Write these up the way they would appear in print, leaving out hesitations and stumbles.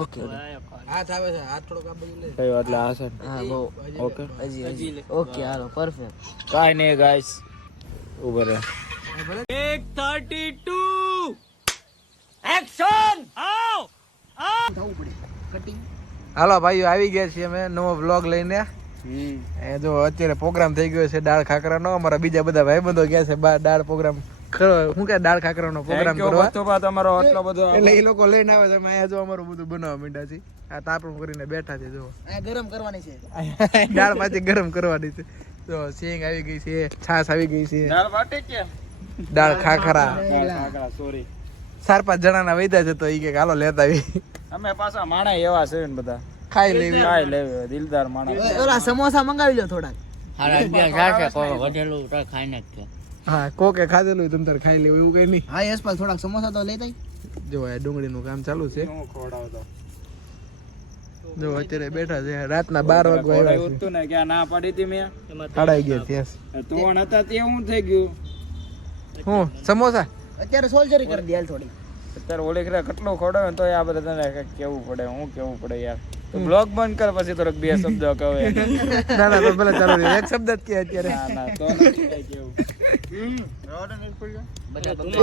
Okay હાથ આવે છે, હાથ થોડોક આ બાજુ લે. કયો એટલે આ છે હા બહુ ઓકે હજી ઓકે હાલો પરફેક્ટ કાઈ નહીં ગાઈસ ઉભા રહે હાલો ભાઈઓ આવી ગયા છીએ અમે નવો વ્લોગ લઈને. એ જો અત્યારે પ્રોગ્રામ થઈ ગયો છે દાળ ખાખરાનો. અમારા બીજા બધા ભાઈબંધો ગયા છે બહાર દાળ પ્રોગ્રામ શું કે દાળ ખાખરાનો પ્રોગ્રામ કરવા. તમારો આટલો બધો એટલે એ લોકો લઈને આવે છે. અમે અહીંયા જો અમારું બધું બનાવવા માંડ્યા છીએ. આ તાપણું કરીને બેઠા છે જો. ગરમ કરવાની છે દાળ પાછી ગરમ કરવાની છે. જો સિંગ આવી ગઈ છે, છાશ આવી ગઈ છે, દાળ વાટે કે દાળ ખાખરા સોરી 4-5 જણાના વૈધા છે તો ઈ કે હાલો લેતા આવી અમે પાછા માણા એવા છે ને બધા ખાઈ લેવી. ખાઈ લેવે દિલદાર માણા. ઓલા સમોસા મંગાવી લો થોડાક હા કોકે ખાધેલું તમ તાર ખાઈ લેવું એવું કઈ નહીં. હા યશપાલ થોડાક સમોસા તો લેતા જો આ ડુંગળીનું કામ ચાલુ છે. હું ખવડાવતો જો અત્યારે બેઠા છે રાતના 12 વાગે આવ્યા છે. હતું ને કે ના પાડી હતી મેં ખડાઈ ગયા છે. તોણ હતા તે હું થઈ ગયું હું સમોસા અત્યારે સોલ્જરી કરી દે હાલ થોડી અત્યારે ઓલે કરે કેટલું ખવડાવે ને તો આ બધા તને કંઈક કેવું પડે હું કેવું પડે યાર તો બ્લોગ બંધ કર પછી થોડોક બે શબ્દ કહે. ના ના તો ભલે ચાલુ રહે. એક શબ્દ જ કે અત્યારે ના ના તો નથી કઈ કેવું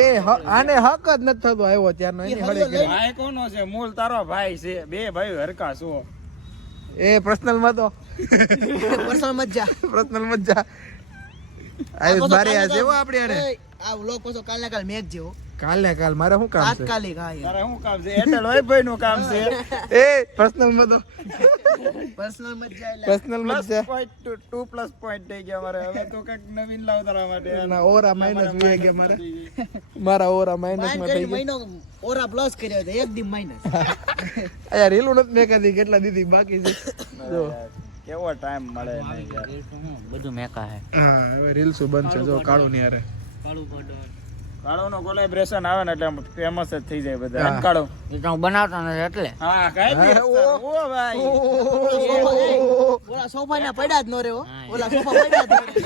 એ આને હક જ નથી થતો આવ્યો ત્યારનો એની હળે કરી. ભાઈ કોનો છે? મૂળ તારો ભાઈ છે. બે ભાઈ હરકા છો. એ પર્સનલ માં તો પર્સનલ મજા પર્સનલ મજા આયુષ બારે આ જેવો આપણે યાર આ વ્લોગ પાછો કાલ ને કાલ મેચ જેવો કાલ ને કાલ મારે શું કામ છે? તાત્કાલિક હા તારે શું કામ છે? એરટેલ વાઈફાઈ નું કામ છે. એ પર્સનલ માં તો પર્સનલ મજા એટલે પર્સનલ મજા ટુ પ્લસ પોઈન્ટ થઈ ગયા મારે. હવે તો કઈક નવીન લાવ તારા માટે. ના ઓરા માઈનસ વી ગયા મારે. મારા ઓરા માઈનસ માં થઈ ગયા. મહિનો ઓરા પ્લસ કર્યો તો એક દી માઈનસ યાર રીલું નથી મેકાતી કેટલા દીધી બાકી છે જો કેવો ટાઈમ મળે નહીં યાર. બધું મેકા હે હા હવે રીલ્સ બનશે જો કાળું ની હારે કાળો નો કોલેબ્રેશન આવે ને એટલે ફેમસ જ થઈ જાય બધા. કાળો એ તો હું બનાવતો નથી એટલે હા કઈ ઓ ભાઈ ઓલા સોફા ના પડ્યા જ નો રે ઓલા સોફા પડ્યા જ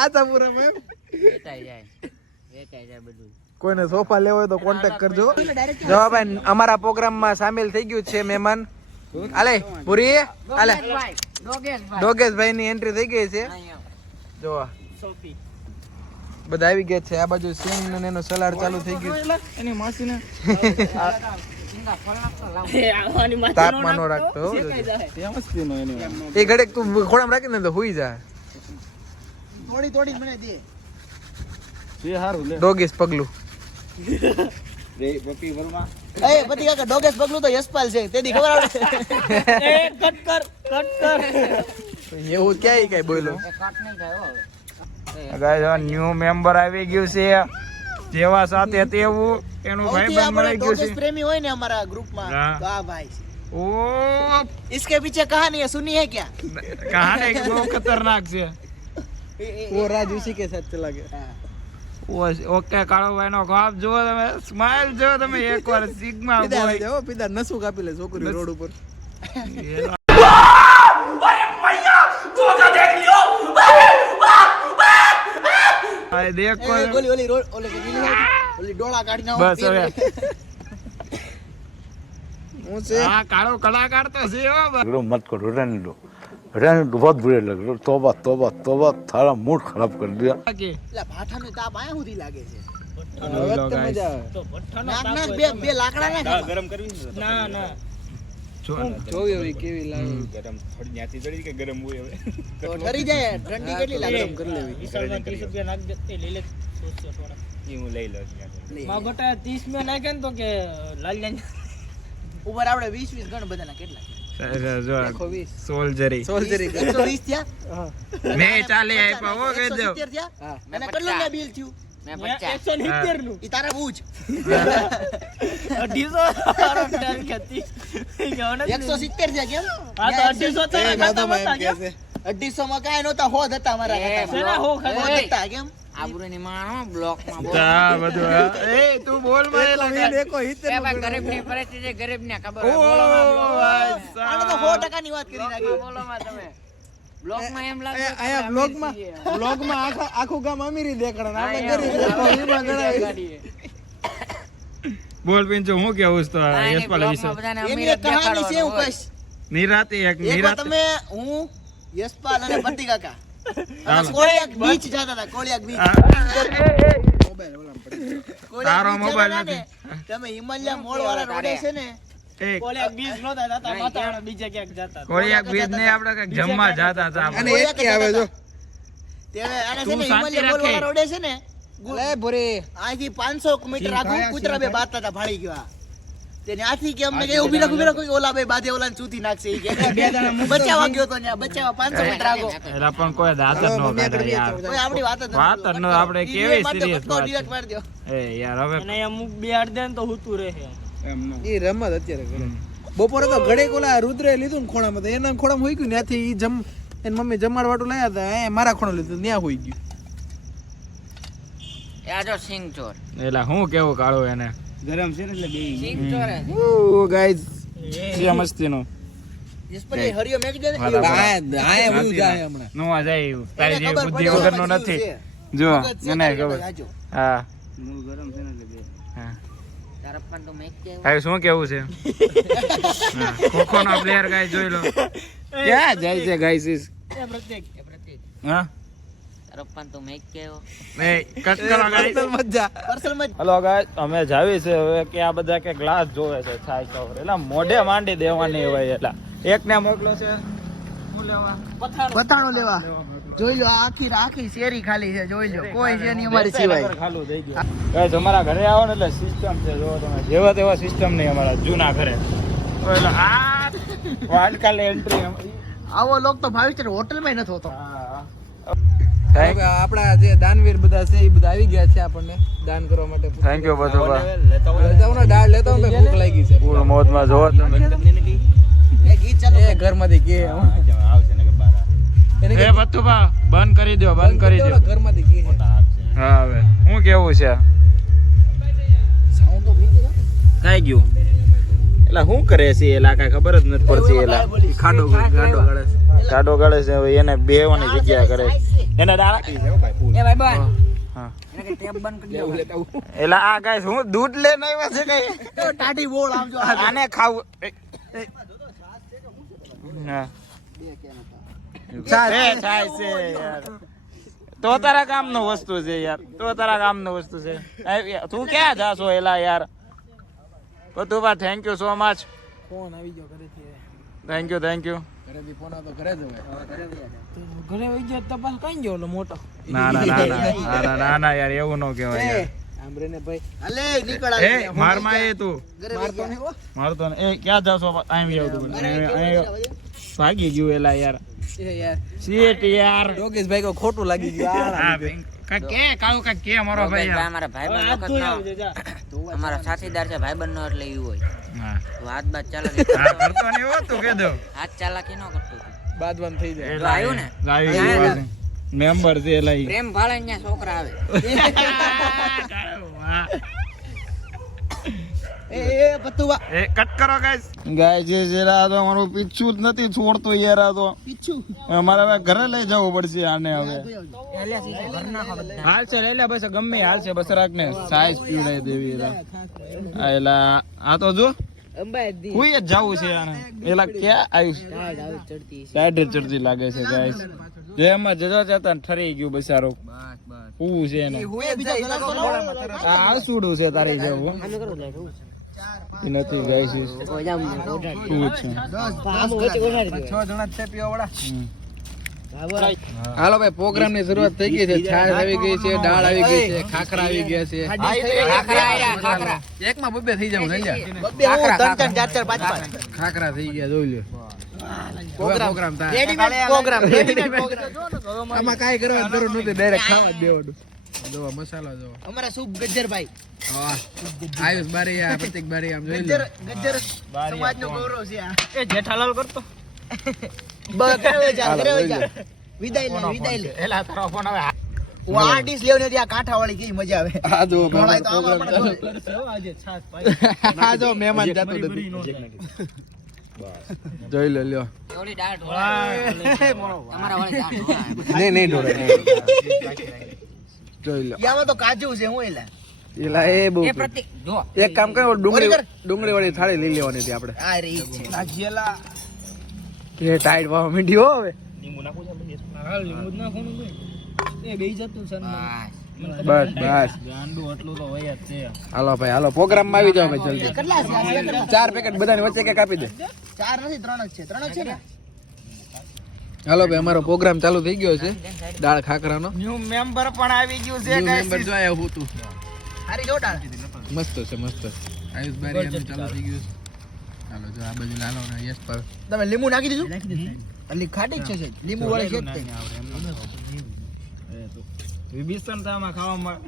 આ તા પૂરા મેં વેચાઈ જાય બધું કોઈને સોફા લેવો હોય તો કોન્ટેક્ટ કરજો. જવાભાઈ અમારા પ્રોગ્રામ માં સામેલ થઈ ગયું છે મહેમાન. આલે પૂરી આલે ડોગેશભાઈ ની એન્ટ્રી થઈ ગઈ છે. જો બધા આવી ગયા છે. આ બાજુ સિંગ ને એનો સલાડ ચાલુ થઈ ગયું. એની માસી ને તાપમાન નો રાખતો હો. એ ઘડે તું ખોડામાં રાખી ને તો હુઈ જા. થોડી થોડી મને દે એ હારું લે ડોગેશ પગલું રે પપ્પી વર્મા એ પતિ કાકા ડોગેશ પગલું તો યશપાલ છે તેદી ખબર આવડે એ કટ કર એવું ક્યાંય કઈ બોલ્યો. કાટ નહીં થાય હો ગાઈસ ન્યુ મેમ્બર આવી ગયું છે. જેવા સાથે તેવું એનું ભાઈબંધ મળી ગયું છે. प्रेमी હોય ને અમારા ગ્રુપમાં हाँ। તો આ ભાઈ છે ओ इसके पीछे कहानी है सुनी है क्या कहानी बહુ ખતરનાક છે. वो राज उसी के साथ चला गया. ઓકે કાળો ભાઈ નો ખાપ જો તમે સ્માઈલ જો તમે એકવાર સિગ્મા પીધા બોય જાઓ પીધા નસું કાપી લે છોકરી રોડ ઉપર. આ દેખો ઓલી ઓલી રોડ ઓલી ઓલી ડોળા કાઢી નાખો બસ હવે હું છે આ કાળો કલાકાર તો છે હો બસ. मत करो रहने दो बहुत बुरे लग रहे हो. तौबा तौबा तौबा थारा मूड खराब कर दिया. એટલે ભાઠાનો તાપ આયા સુધી લાગે છે હવે તો મજા આવે. નાક નાક બે લાકડા નાખ ગરમ કરવી ના ના જોવી હવે કેવી લાગે. ગરમ થોડી ન્યાથી જડી કે ગરમ હોય હવે તો ઠરી જાય ઠંડી કેટલી લાગે ગરમ કરી લેવી. ₹30 નાખ દે એ લઈ લે ઈ હું લઈ લઉં માં બટા 30 में નાખે ને તો કે લાલ લાલ ઉપર આપણે 20 ગણ બધાના કેટલા જો સોલ્જરી સોલ્જરી 120 થયા મે ચાલે આપ્યા હો કહી દો 170 થયા અને કેટલું ને બિલ થયું મેં 170 નું ઈ તારા બૂજ 250 ખેતી 170 થયા કેમ આ તો 250 તો ખાતા મતા કેમ 250 માં કાંઈ નહોતા હોદ હતા મારા ખાતા સેના હો ખાતા હતા કેમ આબરૂની માણો બ્લોક માં બોલ તા બધું એ તું બોલ માં લગા દેખો હિતર એ ભાઈ ગરીબની પરિસ્થિતિ ગરીબને ખબર ઓ હોય બોલો માં ભાઈ આનો તો સાહેબ 100% ની વાત કરી નાખી બોલો માં તમે બ્લોકમાં એમ લાગે અહીંયા બ્લોગમાં આખું ગામ અમીરી દેખાડે ને આપણે ગરીબ એમાં ગણાય. બોલ પિંચો હું કેવું તો યશપાલ વિશે બધાને એની એક કહાની છે હું કહીશ. નિરાતે એક એકવાર નિરાતે તમે હું યશપાલ અને બટ્ટી કાકા ચાલો. કોળિયાક બીચ જતા હતા. કોળિયાક બીચ તારો મોબાઈલ નથી. તમે હિમાલય મોડ વાળા રોડે છે ને એક કોળિયાક બીજ નહોતા જતા, માથાવાળા બીજે ક્યાંક જતા. કોળિયાક બીજ ને આપણે કઈક જમવા જાતા હતા અને એક કે આવે જો ત્યારે આને છે તું ને શાંતિ હિમાલય મોડ રાખે. વાળા રોડે છે ને લે ભોરી અહીંથી 500 મીટર આખું કૂતરા બે બાંધતા હતા ભાળી ગયો તે ત્યાંથી કે અમને કે ઉભી રાખો કોઈ ઓલા બે બાંધે ઓલાને ચૂતી નાખશે ઈ કે બચાવવા ગયો તો ત્યાં બચાવવા 500 મીટર આગો એલા પણ કોઈ દાંત જ ન કાઢે યાર કોઈ આપણી વાત જ નથી. વાત જ ન આપણે ઈ કેવી માટે serious કટકો વાત direct મારી દ્યો. એ યાર હવે અને અમુક બેહાડ દે ને તો હુતું રહે. એ રમત અત્યારે કરે. બપોરે તો ઘડે ઓલા રુદ્રે લીધું ને ખોણામાં તો એના ખોણામાં હોઈ ગયું ત્યાંથી ઈ એની મમ્મી જમાડ વાટું લાયા હતા એ મારા ખોણો લીધું ત્યાં હોઈ ગયું. એ આ જો સિંગ ચોર એલા હું કેવું કાળું એને સિંગ ચોર હે. ઓ ગાઈસ જે મસ્તીનું યશપાલ એ હરિયો મેક દે ને હાલો. આયા હું જાય હમણાં નો જાય તારી એને જેવી ખબર બુદ્ધિ પડે વગરનો છે નથી છે. જો મગજ છે મને તારી ખબર પાસે, હાચું. હા હા તારા પણ તો મેચ કે હવે શું કેવું છે ખોખો નો પ્લેયર ગાય જોઈ લો ક્યાં જાય છે ગાઈસ એ પ્રત્યેક હા તારા પણ તો મેચ કેવો એ કટ કરો ગાઈસ મજા પર્સનલ હેલો ગાઈસ અમે જાવી છે હવે કે આ બધા કે ગ્લાસ જોવે છે છાય કવર એલા મોઢે માંડી દેવાની હોય એલા એકને મોકલો છે હું લેવા પથાણું લેવા જોઈ લો આખી શેરી ખાલી છે જોઈ લો કોઈ છે નહીં અમારી સિવાય ખાલું થઈ ગયું ગાઈસ અમારા ઘરે આવો ને એટલે સિસ્ટમ છે જો તમે જેવા તેવા સિસ્ટમ નહીં અમારા જૂના ઘરે એટલે આ વાલકાલ એન્ટ્રી આવો લોક તો ભાવિચર હોટલમાં નથી હોતો. હવે આપણા જે દાનવીર બધા છે એ બધા આવી ગયા છે આપણને દાન કરવા માટે. થેન્ક યુ બધું લેતા હું ને દાળ લેતા હું ને ભૂખ લાગી છે. ફૂલ મોજમાં જોવો તમે એ ગીત ચાલુ એ ઘરમાંથી કે એને એ બતુબા બંધ કરી દો બંધ કરી દો ઘરમાંથી કે હા હવે શું કેવું છે કાઈ ગયું એલા શું કરે છે એલા કાઈ ખબર જ નથી પડતી એલા ખાડો ગાડો ગળે છે. કાડો ગળે છે હવે એને બેવાની જગ્યા કરે એને દાડા એ ભાઈ બન હા એને કે ટેપ બંધ કરી દો એલા આ ગાઈસ હું દૂધ લઈને આવ્યા છે કઈ ટાટી બોળ આવજો આને ખાવું હા છાય છે યાર તો તારા કામનો વસ્તુ છે યાર તો તારા કામનો વસ્તુ છે તું ક્યાં જાશો એલા યાર બતુબા thank you so much phone આવી ગયો ઘરેથી. થેન્ક યુ ઘરેથી ફોન આવતો ઘરે જ હવે. ઘરે વહી ગયો તપાસ કઈ ગયો ઓલો મોટો. ના ના ના ના ના ના ના યાર એવું ન કહેવાય યાર આમ રે ને ભાઈ અલે નીકળ એ માર માં એ તું મારતો નહીં હો. મારતો ને એ ક્યાં જાશો અહીં આવતું ભાગી ગયું એલા યાર એ યાર સીટ યાર યોગેશ ભાઈ કો ખોટું લાગી ગયું. હા કે કાળું કાક કે મારો ભાઈ યાર અમારા ભાઈ બન હાથ ધોઈ વખત આવજે જા. અમારા સાથીદાર છે ભાઈ બન નો એટલે એવું હોય હા તો હાથ બાદ ચાલાકી હા કરતો ને એવું હતું કે દો હાથ ચાલાકી ન કરતો તું. બાદવાન થઈ જાય. જો આવ્યું ને આવ્યું મેમ્બર છે એલા ઈ પ્રેમ ભાળે ને ત્યાં છોકરા આવે એ પતુવા એ કટ કરો ગાઈસ ગાઈસ જે જરા તો અમારું પીછું જ નથી છોડતો યાર આ તો પીછું અમારે હવે ઘરે લઈ જવું પડશે આને હવે હાલ છે લઈ લે બસ ગમે હાલ છે બસ રાખ ને સાઈઝ પીવડાઈ દેવી એલા આ એલા આ તો જો કોઈ જ જવું છે આને એલા ક્યાં આવ્યું ટાઈટ ચડતી લાગે છે ગાઈસ જે એમાં જજો જતા ઠરી ગયું બસારો પૂ છે એને આ આસુડું છે તારી જેવું એ નથી ગાઈસ પૂ છે 6 જણા છે પીવા વાળા. હાલો ભાઈ પ્રોગ્રામ ની શરૂઆત થઈ ગઈ છે. છાશ આવી ગઈ છે, દાળ આવી ગઈ છે, ખાખરા આવી ગયા છે. એકમાં બબ્બે થઈ જાવ થઈ જાય. બબ્બે હું 3 4 5 5 ખાખરા થઈ ગયા જોઈ લો. પ્રોગ્રામ થાય. રેડીમેડ પ્રોગ્રામ આમાં કાઈ કરવાનું જરૂર નથી, ડાયરેક્ટ ખાવા જ દેવાનું. જોવો મસાલો જોવો. અમારા શુભ ગજ્જરભાઈ વાહ. આયુષ બારીયા, પ્રતિક બારીયા આમ જોઈ લો. ગજ્જર સમાજનો ગૌરવ છે આ. એ જેઠાલાલ કરતો. ઘરે વઈ જા. વિદાય લે એલા તારો ફોન હવે હું આ ડીશ લેવને ત્યાં કાંઠાવાળી કેવી મજા આવે આ જો ઢોળાય તો આવો પ્રોગ્રામ આપણે ચાલુ. આજે છાસ પાઈ. આ જો મહેમાન જાતો નથી. જોઈ લો લ્યો થોડી દાળ તમારા વાળી દાળ ઢોળાય. નહીં ઢોળાય જોઈ લો યામાં તો કાજુ છે હું એલા એલા એ બહુ એ પ્રતિક જો એક કામ કરો ડુંગળી વાળી થાળી લઈ લેવાની હતી આપણે આ રહી છે નાખીએલા કે ટાઈટ વાવા મીઠી હો હવે હા લીંબુ જ નાખવાનું છે. એ બેહી જતું છે ને. બસ બસ ગાંડું એટલું તો હોય જ છે. હાલો ભાઈ હાલો પ્રોગ્રામ માં આવી જાઓ ભાઈ જલ્દી કેટલા છે આ કેટલા? 4 પેકેટ બધાની વચ્ચે કેક આપી દે 4 નથી 3 જ છે 3 જ છે ને હાલો ભાઈ અમારો પ્રોગ્રામ ચાલુ થઈ ગયો છે દાળ ખાખરાનો ન્યુ મેમ્બર પણ આવી ગયું છે New guys. member જો આયા હું તું હારી જોડાણ મસ્ત છે મસ્ત આયુષ બારી એનું ચાલુ થઈ ગયું છે હાલો જો આ બાજુ લાલો ને યસ પર તમે લીંબુ નાખી દીધું અલી ખાટી જ છે સાહેબ. લીંબુ વાળી છે જ તે. વિભીષણ તો આમાં ખાવામાં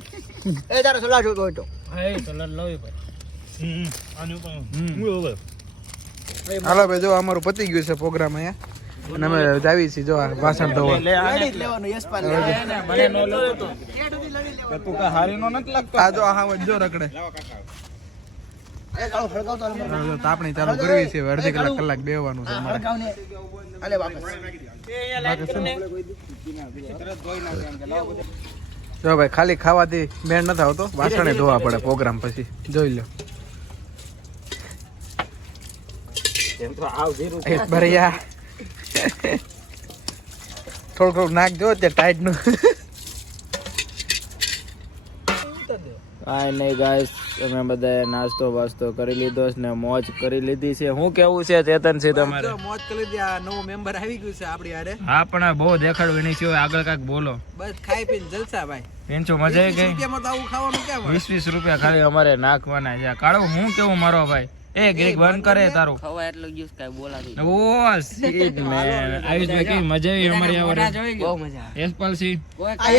એ તારો સલાહ જોતો હોય તો હા એ સલાડ લાવી ભાઈ. હાલો ભાઈ જો અમારું પતી ગયું છે પ્રોગ્રામ અહીંયા અને અમે જાવી છીએ જો આ વાસણ ધોવા લે આ લડી જ લેવાનું યશપાલ મને નો લાગતો કે તું કા હારી નો નથી લાગતો આ જો આ જો રખડે એ કાળો ફળગાવતો હાલ મને. જો તાપણી ચાલુ કરવી છે હવે અડધી કલાક બેહવાનું છે અમારે ફળગાવને અલે વાપસ જો ભાઈ ખાલી ખાવાથી મેળ નથી આવતો વાસણે ધોવા પડે પ્રોગ્રામ પછી જોઈ લો એક ભરિયા થોડું નાખજો તે ટાઈટ નું કાંઈ નહીં ગાઈસ અમે બધાએ નાસ્તો વાસ્તો કરી લીધો છે ને મોજ કરી લીધી છે શું કેવું છે ચેતન છે તમારે મોજ કરી લીધી આ નવો મેમ્બર આવી ગયું છે આપણી હારે હા પણ બહુ દેખાડવું એની સિવાય આગળ કાંઈક બોલો બસ ખાઈ પીને જલસા ભાઈ પેન્ચો મજા આવી ગઈ રૂપિયામાં તો આવું ખાવાનું કેમ હોય? 20 રૂપિયા ખાલી અમારે નાખવાના છે કાળો હું કેવું મારો ભાઈ એ ગ્રીક બંધ કરે તારું ખવાય એટલું જ્યુસ કાંઈ બોલાતું ઓ સીટ મેન આયુષભાઈ કેવી મજા આવી અમારી આ વરે બહુ મજા યશપાલસિંહ આ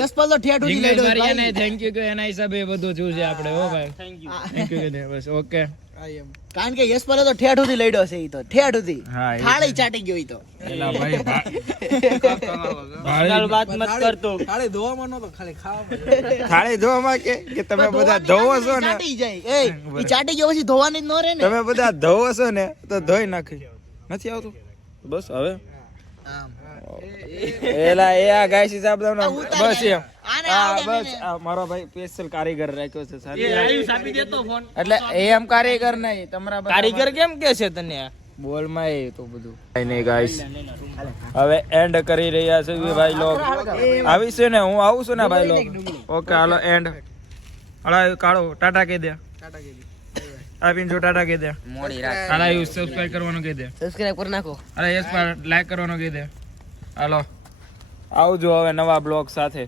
યશપાલ તો ઠેઠ ઉડી લડ્યો છે ભાઈ. થેન્ક યુ કે એના હિસાબે એ બધું જોયું છે આપણે હો ભાઈ થેન્ક યુ કે બસ ઓકે કારણ કે યશપાલે તો ઠેઠ ઉડી લડ્યો છે ઈ તો ઠેઠ ઉડી હા એ થાળી ચાટી ગયો ઈ તો એલા ભાઈ ચાલ વાત મત કરતો. ખાલી ધોવામાં નહોતો ખાલી ખાવામાં થાળી ધોવામાં કે તમે બધા ધોવો છો ને ચાટી જાય એ ઈ ચાટી ગયો પછી ધોવાની જ ન રહે ને તમે બધા ધોવો છો ને તો ધોઈ નાખી નથી આવતું બસ હવે આમ. એલા એ આ ગાય હિસાબ બસ એમ આને હા આવડે બસ ને. આ મારો ભાઈ સ્પેશિયલ કારીગર રાખ્યો છે એ સાથે આયુષ આપી દેતો ફોન. એટલે એમ કારીગર નહીં તમારા બધા કારીગર કેમ કે છે તને? બોલ માં એ તો બધું કઈ નહીં ગાઈસ હવે એન્ડ કરી રહ્યા છે ભાઈ લોગ આવી છે ને હું આવું છું ને ભાઈ લોગ ઓકે હાલો એન્ડ હળા કાળો ટાટા કહી દે આ પિંજો ટાટા કહી દે મોડી રાત હાલા યુ સબસ્ક્રાઇબ કરવાનું કહી દે સબસ્ક્રાઇબ કરી નાખો અરે યસ પર લાઈક કરવાનું કહી દે હાલો આવજો હવે નવા બ્લોગ સાથે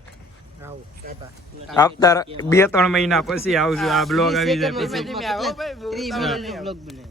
આવતા 2-3 મહિના પછી આવજો આ બ્લોગ આવી જાય પછી ધીમે ધીમે આવો ભાઈ. 3 મિનિટનો બ્લોગ બને